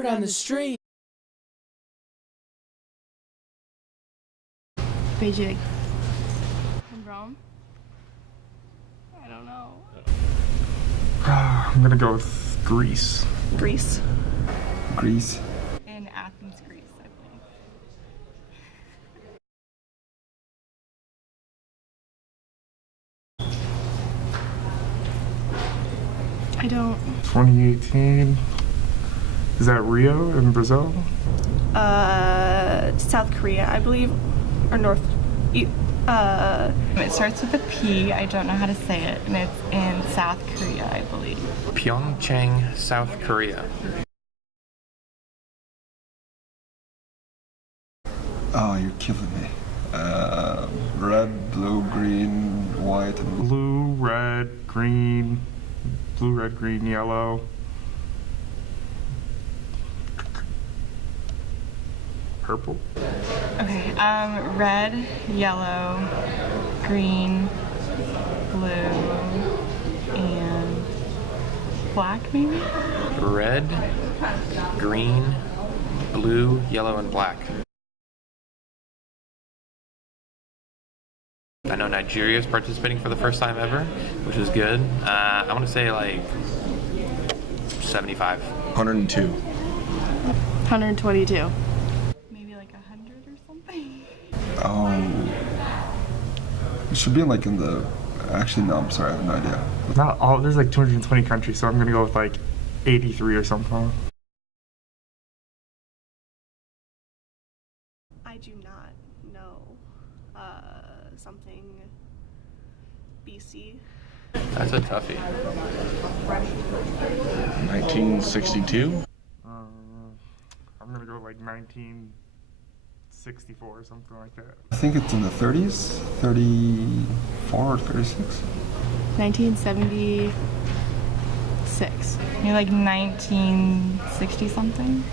word on the street. Beijing. And Rome? I don't know. I'm gonna go with Greece. Greece. Greece. In Athens, Greece, I believe. I don't. 2018. Is that Rio in Brazil? South Korea, I believe, or North. It starts with a P. I don't know how to say it, and it's in South Korea, I believe. Pyeongchang, South Korea. Oh, you're killing me. Red, blue, green, white, and Blue, red, green, yellow. Purple. Okay, red, yellow, green, blue, and black, maybe? Red, green, blue, yellow, and black. I know Nigeria is participating for the first time ever, which is good. I want to say like 75. 102. 122. Maybe like 100 or something. Oh. It should be like in the. Actually, no, I'm sorry, I have no idea. Not all. There's like 220 countries, so I'm gonna go with like 83 or something. I do not know. Something BC. That's a toughie. 1962. I'm gonna go like 1964 or something like that. I think it's in the 30s, 34 or 36. 1976. Maybe like 1960 something.